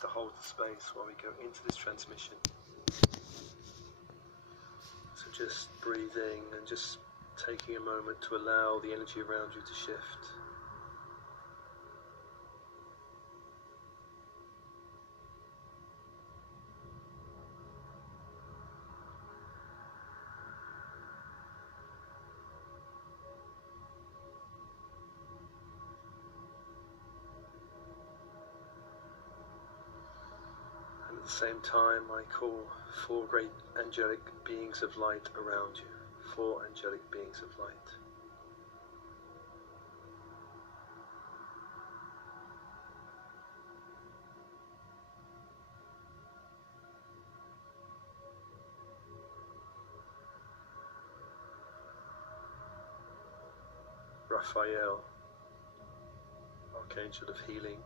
to hold the space while we go into this transmission. So just breathing and just taking a moment to allow the energy around you to shift. And at the same time, I call 4 great angelic beings of light around you. 4 angelic beings of light. Raphael, Archangel of Healing.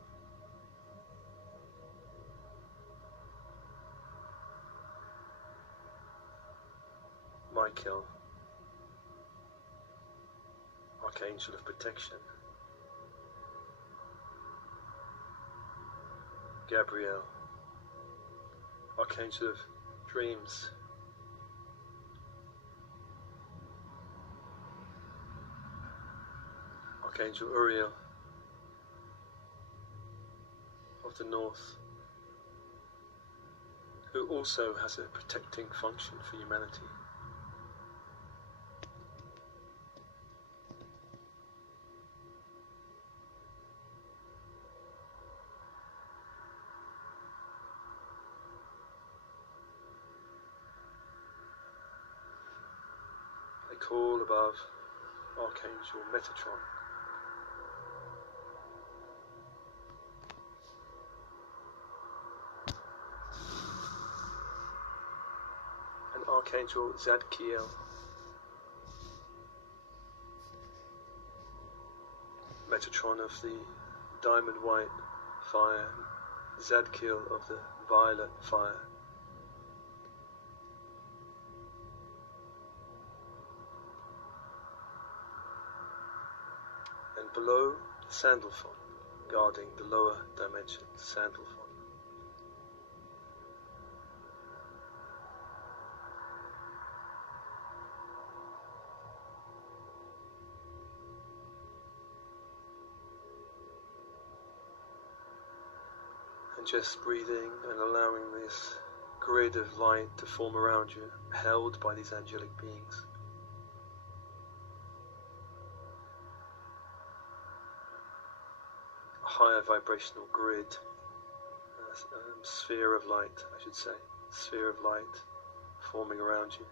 Michael, Archangel of Protection. Gabriel, Archangel of Dreams. Archangel Uriel of the North, who also has a protecting function for humanity. I call above Archangel Metatron. And Archangel Zadkiel. Metatron of the diamond white fire, Zadkiel of the violet fire. And below, Sandalphon, guarding the lower dimension, Sandalphon. And just breathing and allowing this grid of light to form around you, held by these angelic beings. A higher vibrational grid, a sphere of light, I should say, sphere of light forming around you.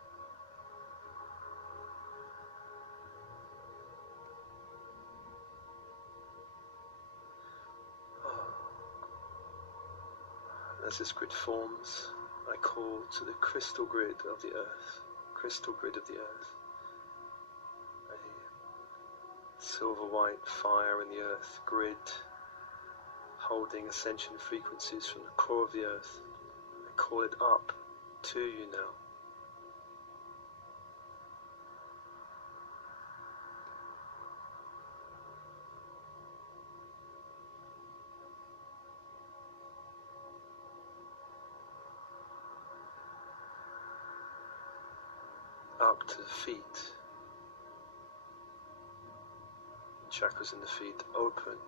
As this grid forms, I call to the crystal grid of the earth, crystal grid of the earth. A silver white fire in the earth grid, holding ascension frequencies from the core of the earth. I call it up to you now. Up to the feet. Chakras in the feet open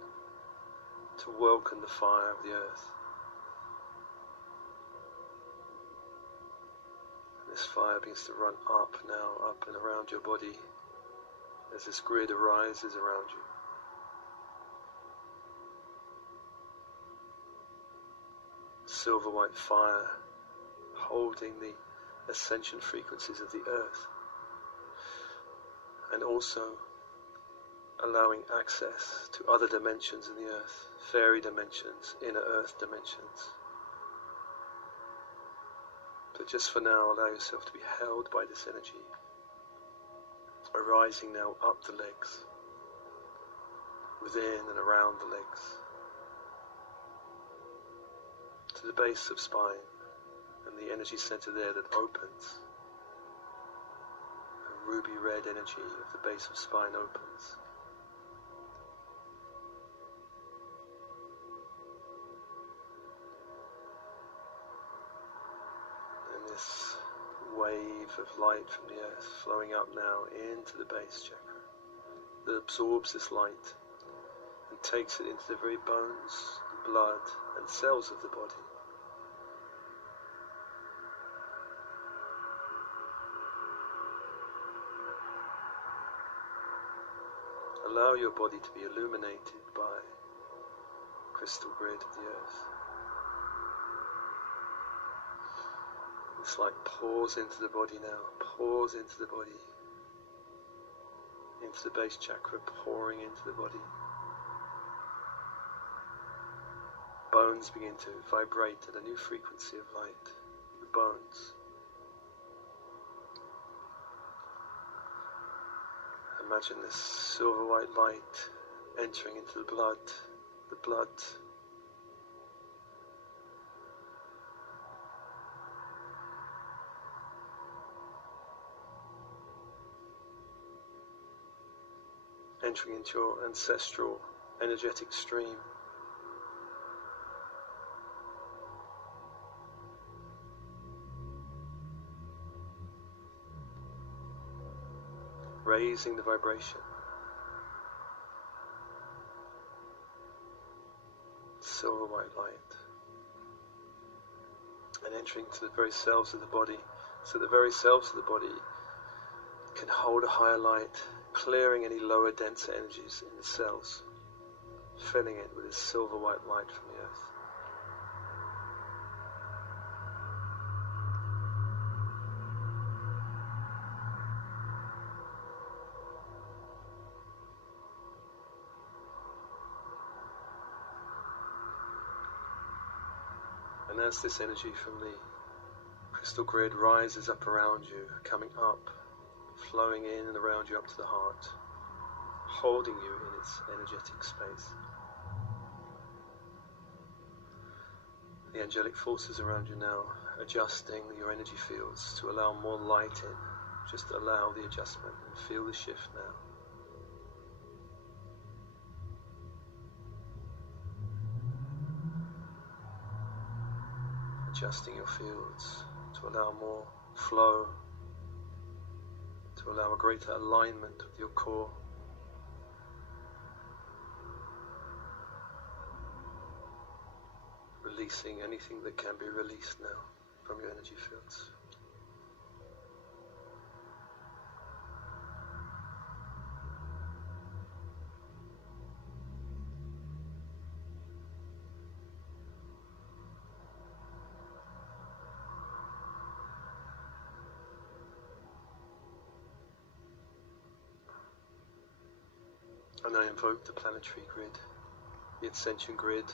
to welcome the fire of the earth. And this fire begins to run up now, up and around your body as this grid arises around you. Silver white fire holding the ascension frequencies of the earth, and also allowing access to other dimensions in the earth, fairy dimensions, inner earth dimensions. But just for now, allow yourself to be held by this energy, arising now up the legs, within and around the legs, to the base of spine, and the energy center there that opens. A ruby red energy of the base of spine opens. this wave of light from the earth flowing up now into the base chakra that absorbs this light and takes it into the very bones, blood and cells of the body. Allow your body to be illuminated by the crystal grid of the earth. This light pours into the body now, pours into the body, into the base chakra, pouring into the body. Bones begin to vibrate at a new frequency of light. The bones. Imagine this silver white light entering into the blood entering into your ancestral energetic stream. Raising the vibration. Silver white light. And entering to the very cells of the body, so the very cells of the body can hold a higher light, clearing any lower, denser energies in the cells, filling it with this silver white light from the earth. And as this energy from the crystal grid rises up around you, coming up, flowing in and around you up to the heart, holding you in its energetic space. The angelic forces around you now, adjusting your energy fields to allow more light in. Just allow the adjustment and feel the shift now. Adjusting your fields to allow more flow, to allow a greater alignment with your core. Releasing anything that can be released now from your energy fields. And I invoke the planetary grid, the ascension grid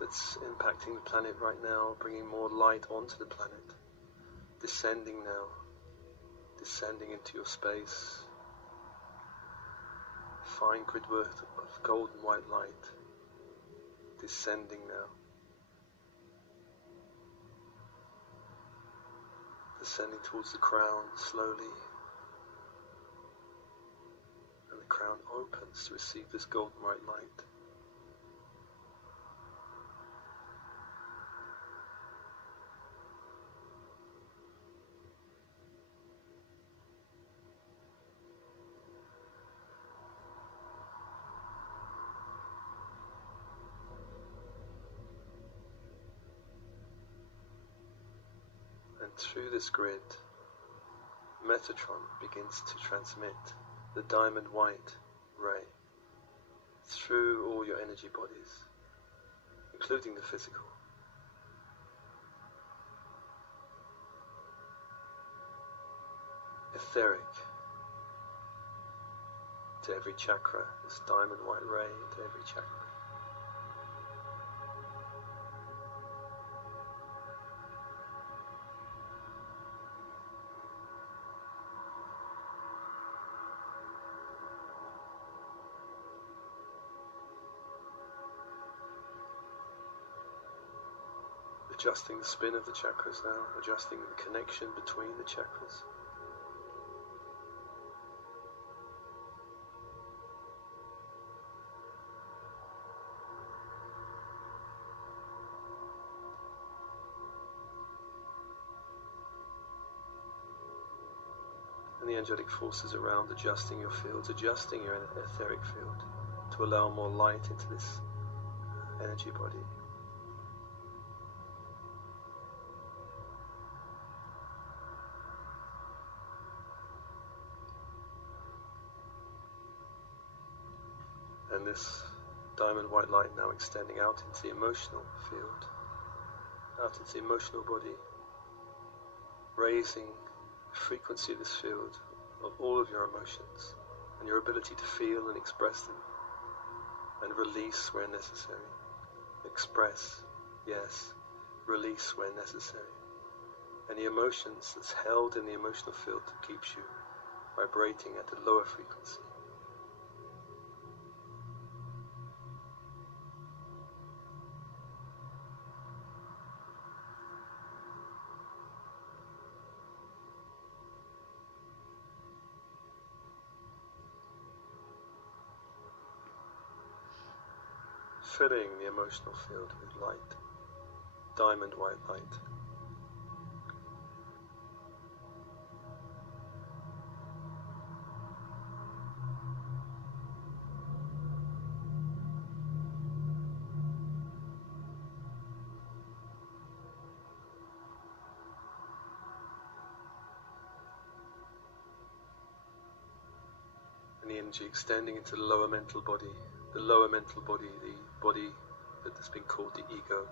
that's impacting the planet right now, bringing more light onto the planet, descending now, descending into your space, fine grid worth of golden white light, descending now, descending towards the crown slowly, and the crown opens to receive this golden white light. And through this grid, Metatron begins to transmit the diamond white ray through all your energy bodies, including the physical. Etheric to every chakra, this diamond white ray into every chakra. Adjusting the spin of the chakras now, adjusting the connection between the chakras. the angelic forces around, adjusting your fields, adjusting your etheric field to allow more light into this energy body. And this diamond white light now extending out into the emotional field, out into the emotional body, raising the frequency of this field of all of your emotions and your ability to feel and express them and release where necessary. Express, yes, release where necessary. Any emotions that's held in the emotional field that keeps you vibrating at a lower frequency. Filling the emotional field with light, diamond white light. And the energy extending into the lower mental body, the body that has been called the ego,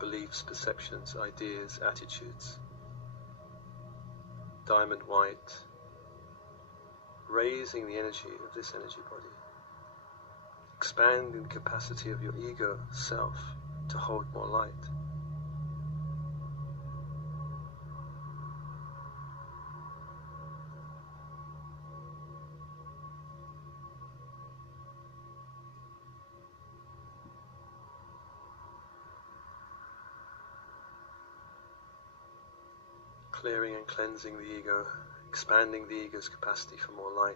beliefs, perceptions, ideas, attitudes. Diamond white, raising the energy of this energy body, expanding the capacity of your ego self to hold more light. Clearing and cleansing the ego, expanding the ego's capacity for more light.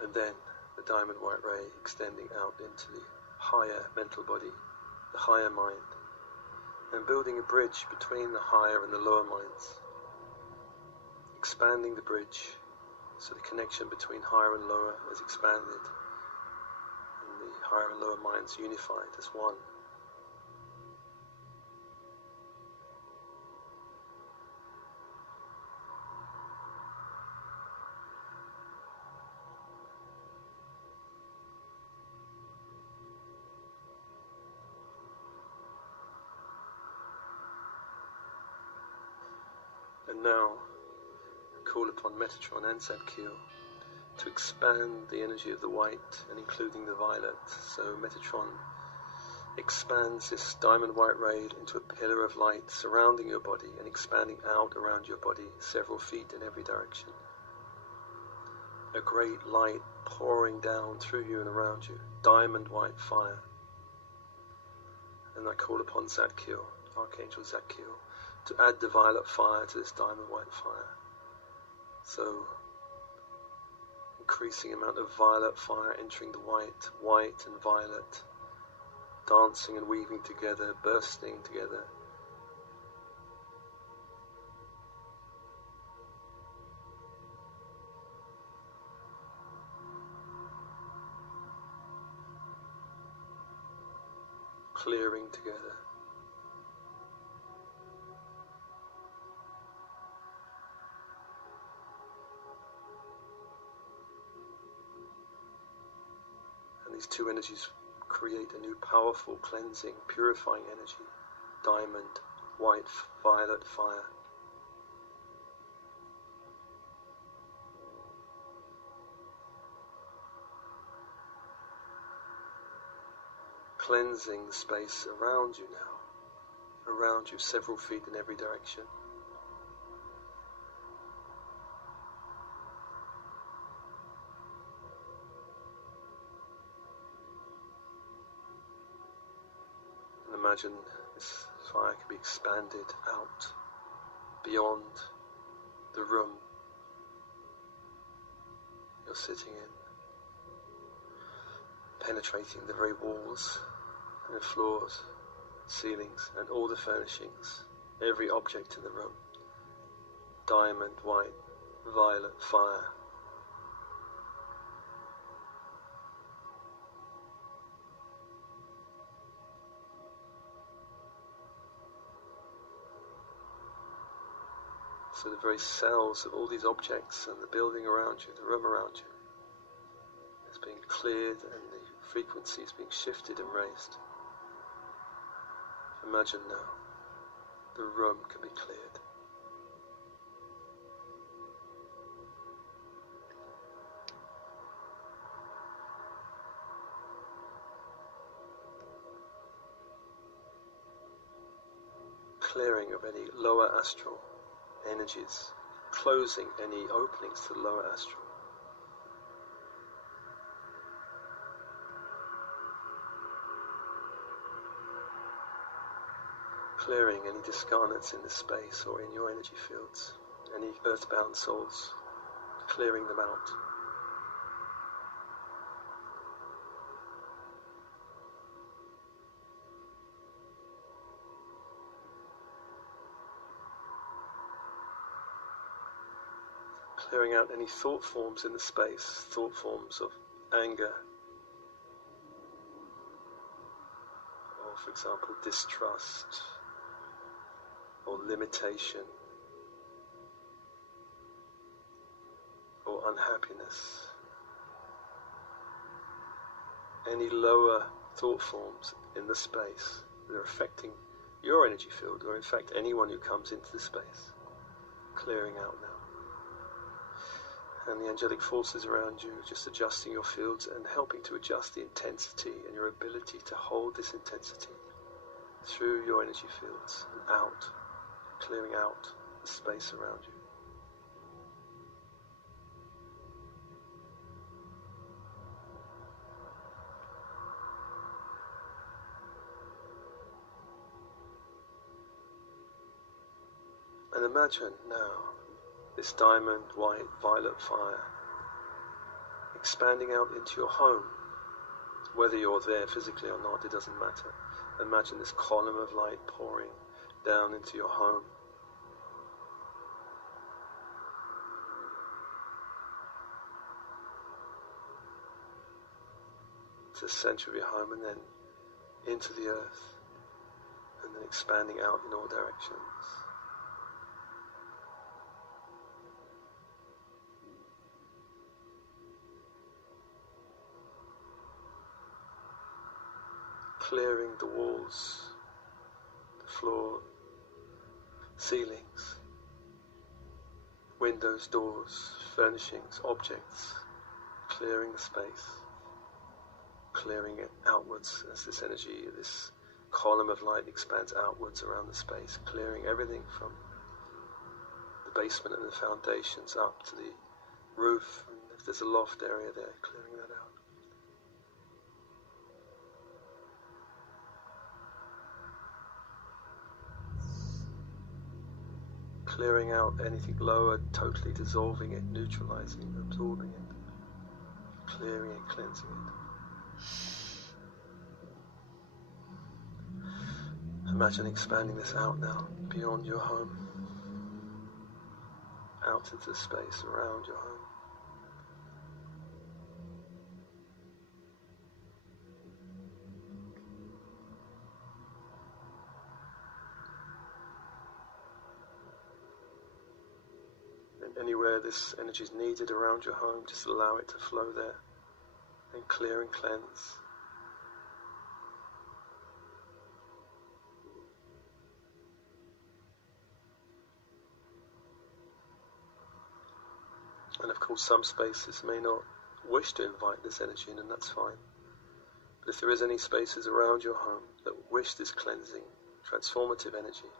And then the diamond white ray extending out into the higher mental body, the higher mind, and building a bridge between the higher and the lower minds. Expanding the bridge so the connection between higher and lower is expanded and the higher and lower minds unified as one. And now call upon Metatron and Zadkiel to expand the energy of the white and including the violet. So Metatron expands this diamond white ray into a pillar of light surrounding your body and expanding out around your body several feet in every direction. A great light pouring down through you and around you, diamond white fire. And I call upon Zadkiel, Archangel Zadkiel, to add the violet fire to this diamond white fire. So, increasing amount of violet fire entering the white and violet, dancing and weaving together, bursting together. Clearing together. These two energies create a new powerful, cleansing, purifying energy. Diamond, white, violet fire. Cleansing the space around you now. Around you, several feet in every direction. Imagine this fire can be expanded out beyond the room, you're sitting in, penetrating the very walls and floors, ceilings, and all the furnishings, every object in the room, diamond, white, violet, fire. So the very cells of all these objects and the building around you, the room around you, is being cleared and the frequency is being shifted and raised. Imagine now, the room can be cleared. Clearing of any lower astral energies, closing any openings to the lower astral. Clearing any discarnates in the space or in your energy fields, any earthbound souls, clearing them out. Clearing out any thought forms in the space, thought forms of anger, or for example distrust, or limitation, or unhappiness. Any lower thought forms in the space that are affecting your energy field, or in fact anyone who comes into the space, clearing out now. And the angelic forces around you just adjusting your fields and helping to adjust the intensity and your ability to hold this intensity through your energy fields and out, clearing out the space around you. And imagine now this diamond, white, violet fire expanding out into your home. Whether you're there physically or not, it doesn't matter. Imagine this column of light pouring down into your home. To the center of your home and then into the earth, and then expanding out in all directions. Clearing the walls, the floor, ceilings, windows, doors, furnishings, objects, clearing the space, clearing it outwards as this energy, this column of light expands outwards around the space, clearing everything from the basement and the foundations up to the roof, and if there's a loft area there, clearing that out. Clearing out anything lower, totally dissolving it, neutralizing it, absorbing it, clearing it, cleansing it. Imagine expanding this out now, beyond your home, out into the space around your home. Anywhere this energy is needed around your home, just allow it to flow there and clear and cleanse. And of course some spaces may not wish to invite this energy in, and that's fine. But if there is any spaces around your home that wish this cleansing, transformative energy,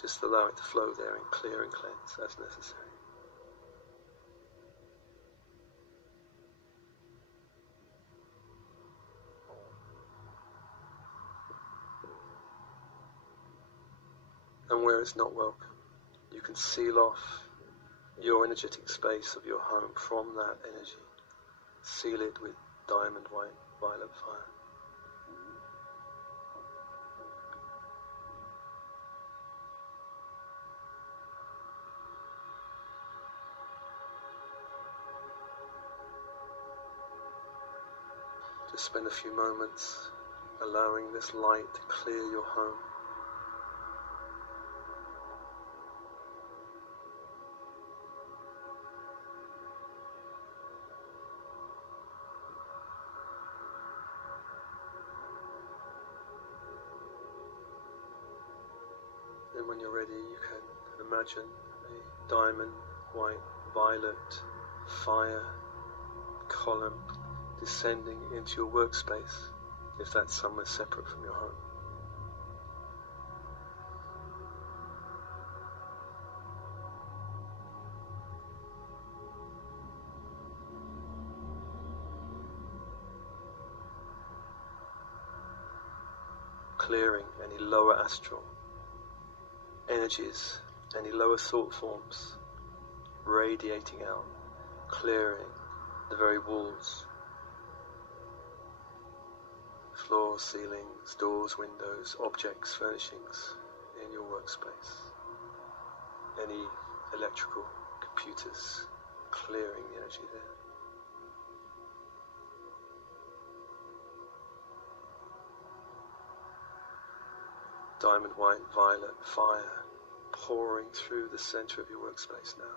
just allow it to flow there and clear and cleanse as necessary. And where it's not welcome, you can seal off your energetic space of your home from that energy. seal it with diamond white violet fire. Just spend a few moments allowing this light to clear your home. Then when you're ready, you can imagine a diamond white violet fire column descending into your workspace, if that's somewhere separate from your home. Clearing any lower astral energies, any lower thought forms, radiating out, clearing the very walls, floors, ceilings, doors, windows, objects, furnishings in your workspace. Any electrical computers, clearing the energy there. Diamond white violet fire pouring through the center of your workspace now,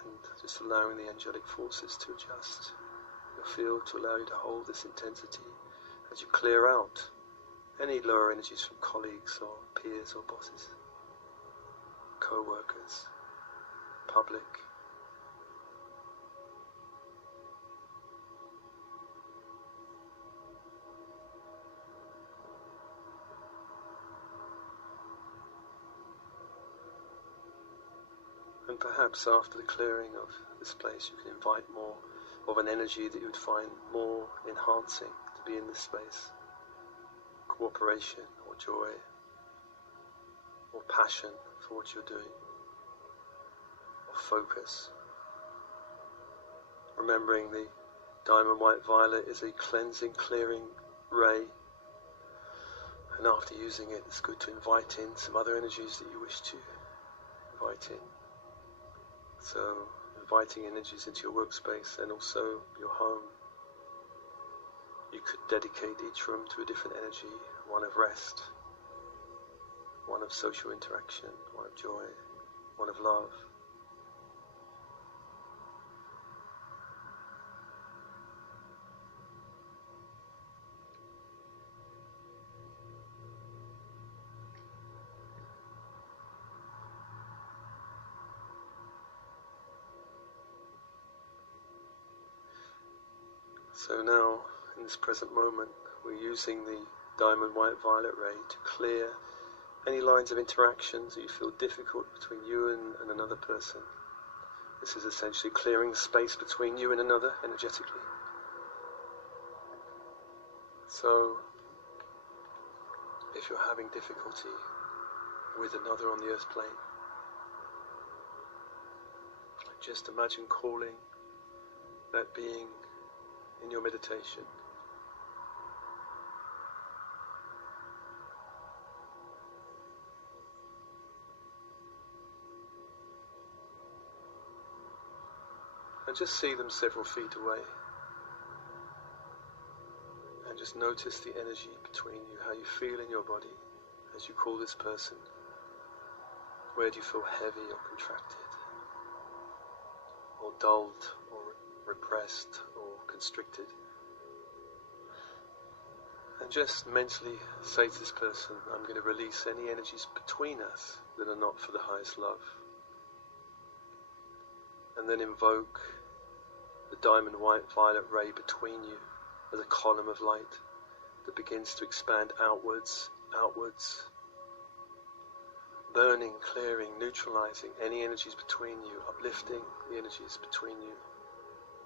and just allowing the angelic forces to adjust your field to allow you to hold this intensity as you clear out any lower energies from colleagues or peers or bosses, co-workers, public. And perhaps after the clearing of this place, you can invite more of an energy that you would find more enhancing to be in this space. Cooperation or joy or passion for what you're doing, or focus. Remembering the diamond white violet is a cleansing, clearing ray, and after using it, it's good to invite in some other energies that you wish to invite in. So, inviting energies into your workspace and also your home. You could dedicate each room to a different energy, one of rest, one of social interaction, one of joy, one of love. So now, in this present moment, we're using the diamond white violet ray to clear any lines of interactions that you feel difficult between you and another person. This is essentially clearing the space between you and another energetically. So, if you're having difficulty with another on the earth plane, just imagine calling that being in your meditation. And just see them several feet away. And just notice the energy between you, how you feel in your body as you call this person. Where do you feel heavy or contracted? Or dulled, or repressed, or constricted? And just mentally say to this person, I'm going to release any energies between us that are not for the highest love. And then invoke the diamond white violet ray between you as a column of light that begins to expand outwards, burning, clearing, neutralizing any energies between you, uplifting the energies between you,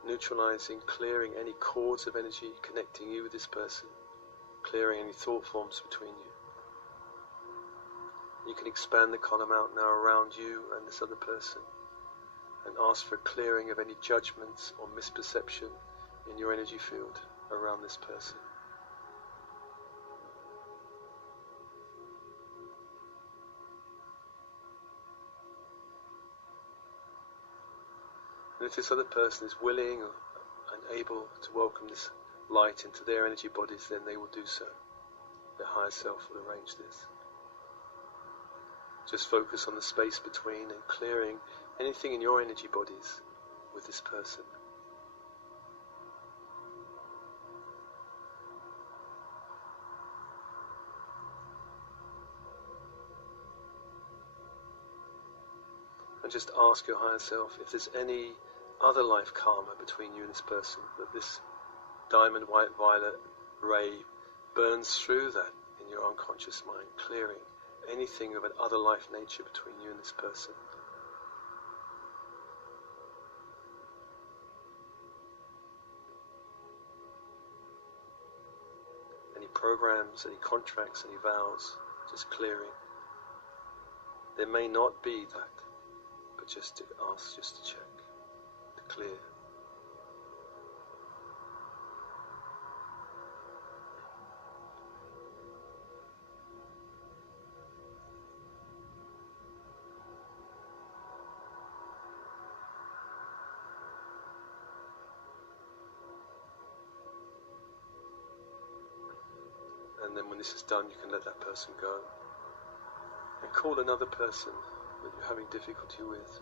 neutralizing, clearing any cords of energy connecting you with this person, clearing any thought forms between you. You can expand the column out now around you and this other person, and ask for a clearing of any judgments or misperception in your energy field around this person. And if this other person is willing and able to welcome this light into their energy bodies, then they will do so. Their higher self will arrange this. Just focus on the space between and clearing anything in your energy bodies with this person. And just ask your higher self if there's any other life karma between you and this person, that this diamond white violet ray burns through that in your unconscious mind, clearing anything of an other life nature between you and this person. Any programs, any contracts, any vows, just clearing. There may not be that, but just to ask, just to check, to clear. And then when this is done, you can let that person go. And call another person that you're having difficulty with,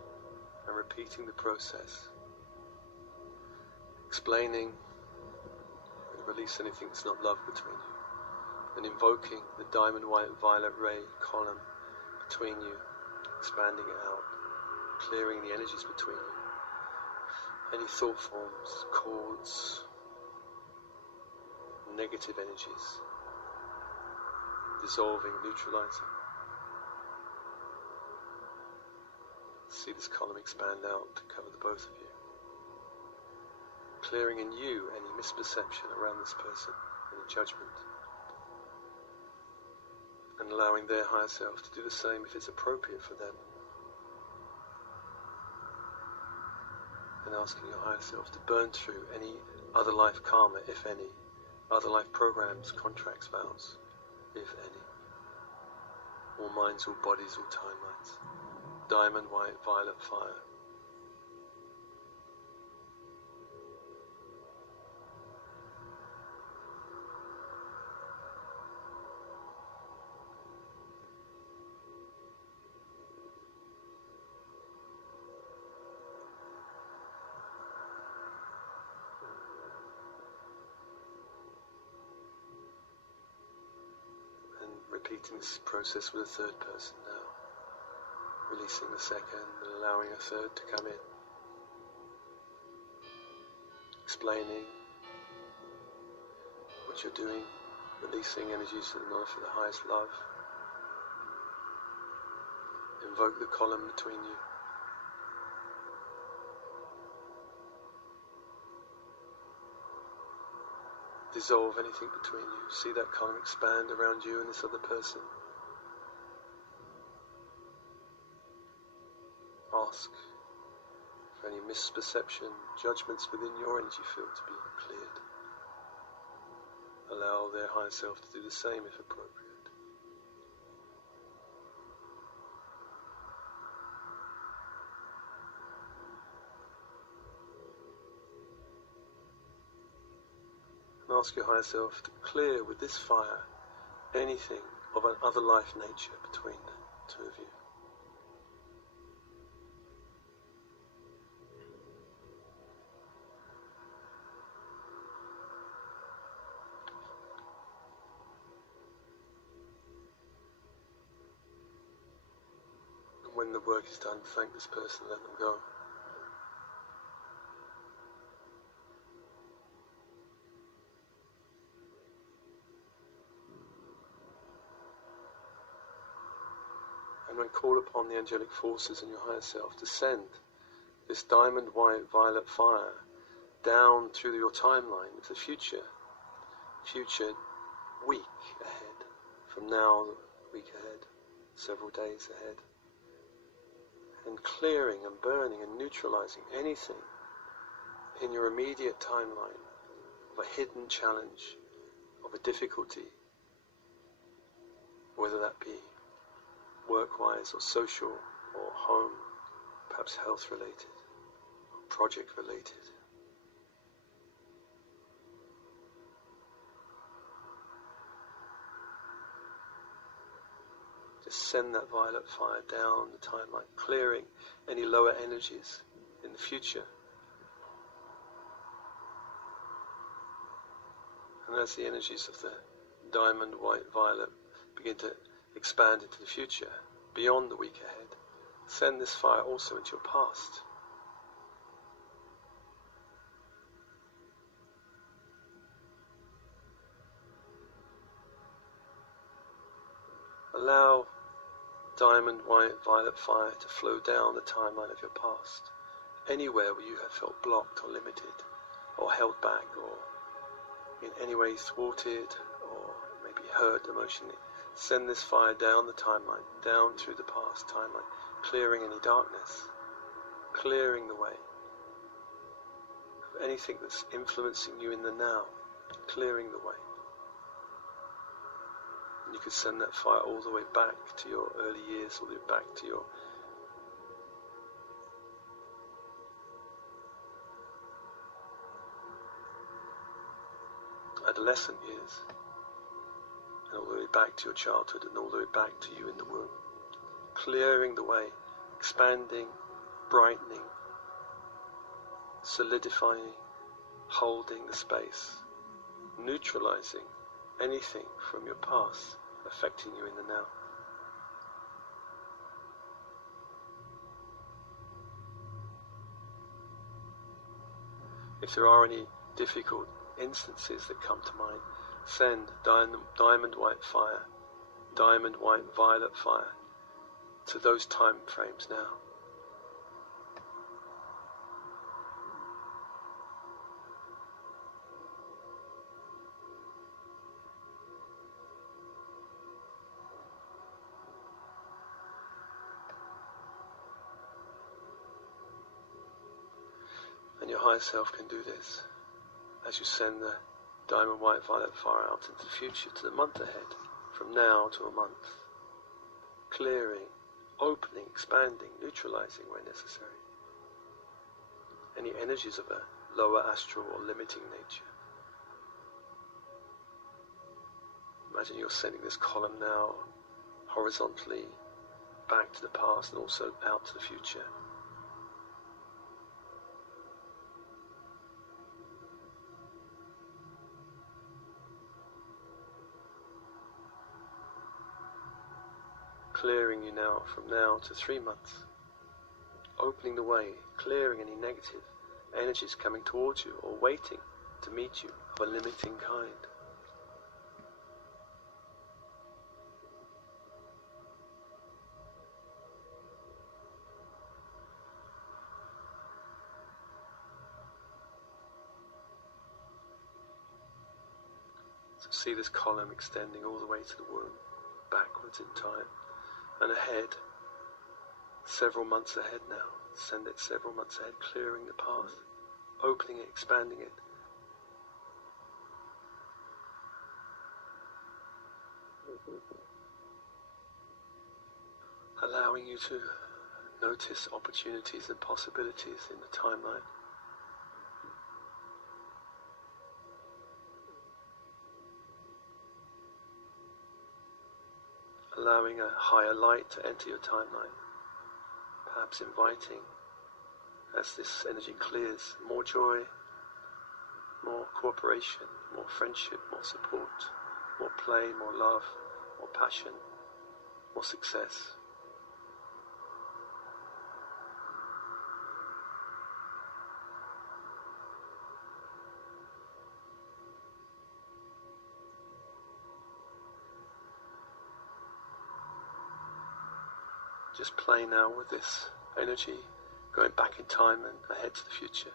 and repeating the process. Explaining and release anything that's not love between you. And invoking the diamond white violet ray column between you, expanding it out, clearing the energies between you. Any thought forms, cords, negative energies, dissolving, neutralizing. See this column expand out to cover the both of you. Clearing in you any misperception around this person, any judgment. And allowing their higher self to do the same if it's appropriate for them. And asking your higher self to burn through any other life karma, if any, other life programs, contracts, vows, if any. All minds, all bodies, all timelines. Diamond white violet fire. And repeating this process with a third person now. Releasing the second and allowing a third to come in. Explaining what you're doing, releasing energies that are not for the highest love. Invoke the column between you. Dissolve anything between you. See that column expand around you and this other person. Ask for any misperception, judgments within your energy field to be cleared. Allow their higher self to do the same if appropriate. And ask your higher self to clear with this fire anything of an other life nature between the two of you. When the work is done, thank this person, let them go. And then call upon the angelic forces and your higher self to send this diamond white violet fire down through your timeline of the future week ahead. From now, week ahead, several days ahead. and clearing and burning and neutralizing anything in your immediate timeline of a hidden challenge, of a difficulty, whether that be work-wise or social or home, perhaps health-related, or project-related. Just send that violet fire down the timeline, clearing any lower energies in the future. And as the energies of the diamond, white, violet begin to expand into the future, beyond the week ahead, send this fire also into your past. Allow diamond, white, violet fire to flow down the timeline of your past, anywhere where you have felt blocked or limited, or held back, or in any way thwarted, or maybe hurt emotionally. Send this fire down the timeline, down through the past timeline, clearing any darkness, clearing the way of anything that's influencing you in the now, clearing the way. And you could send that fire all the way back to your early years, all the way back to your adolescent years, and all the way back to your childhood, and all the way back to you in the womb, clearing the way, expanding, brightening, solidifying, holding the space, neutralizing anything from your past affecting you in the now. If there are any difficult instances that come to mind, send diamond white fire, diamond white violet fire to those time frames now. And your higher self can do this as you send the diamond white violet fire out into the future, to the month ahead, from now to a month, clearing, opening, expanding, neutralizing where necessary any energies of a lower astral or limiting nature. Imagine you're sending this column now horizontally back to the past and also out to the future. Clearing you now from now to 3 months, opening the way, clearing any negative energies coming towards you or waiting to meet you of a limiting kind. So see this column extending all the way to the womb, backwards in time, and ahead, several months ahead now. Send it several months ahead, clearing the path, opening it, expanding it. Allowing you to notice opportunities and possibilities in the timeline. Allowing a higher light to enter your timeline, perhaps inviting, as this energy clears, more joy, more cooperation, more friendship, more support, more play, more love, more passion, more success. Just play now with this energy, going back in time and ahead to the future.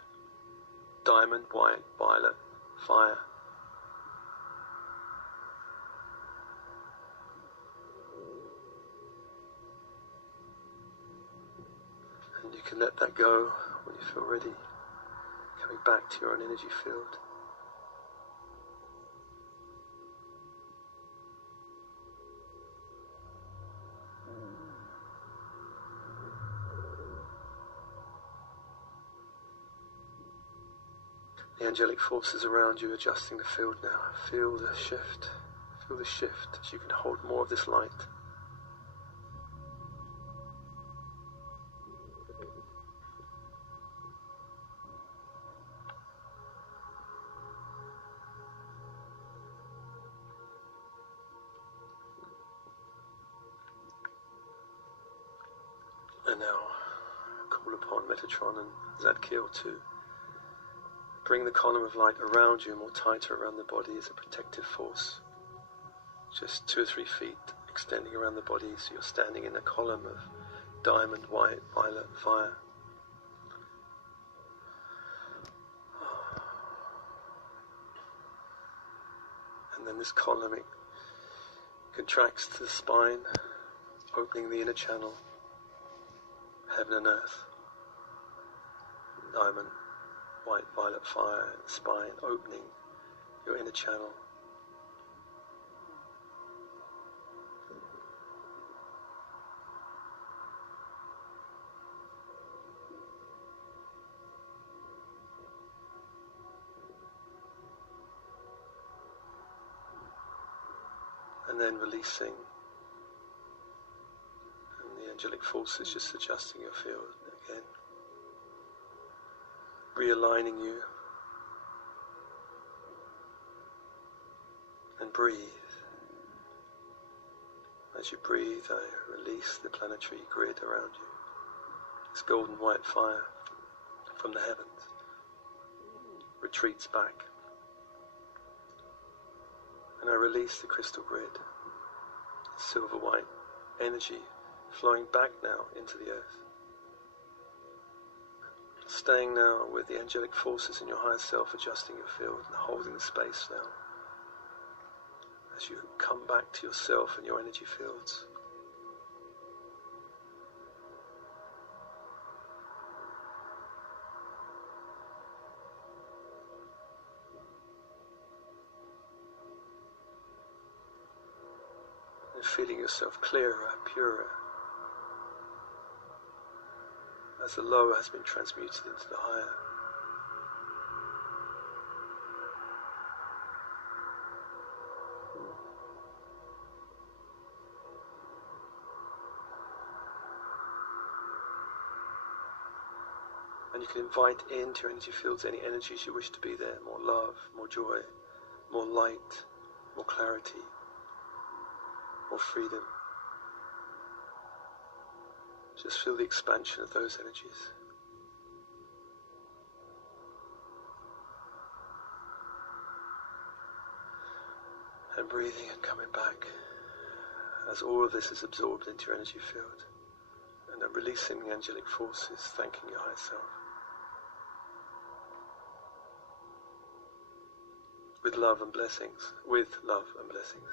Diamond, white, violet, fire. You can let that go when you feel ready, coming back to your own energy field. The angelic forces around you adjusting the field now. Feel the shift. Feel the shift as you can hold more of this light. And now, call upon Metatron and Zadkiel to bring the column of light around you, more tighter around the body as a protective force. Just 2 or 3 feet extending around the body, so you're standing in a column of diamond, white, violet fire. And then this column, it contracts to the spine, opening the inner channel, heaven and earth. Diamond, white, violet fire, spine, opening your inner channel. And then releasing, and the angelic forces just adjusting your field again, realigning you, and breathe. As you breathe, I release the planetary grid around you. This golden white fire from the heavens retreats back. And I release the crystal grid, silver white energy flowing back now into the earth. Staying now with the angelic forces in your higher self, adjusting your field and holding the space now. As you come back to yourself and your energy fields. And feeling yourself clearer, purer, as the lower has been transmuted into the higher. And you can invite into your energy fields any energies you wish to be there. More love, more joy, more light, more clarity, more freedom. Just feel the expansion of those energies. And breathing and coming back as all of this is absorbed into your energy field. And then releasing the angelic forces, thanking your higher self. With love and blessings. With love and blessings.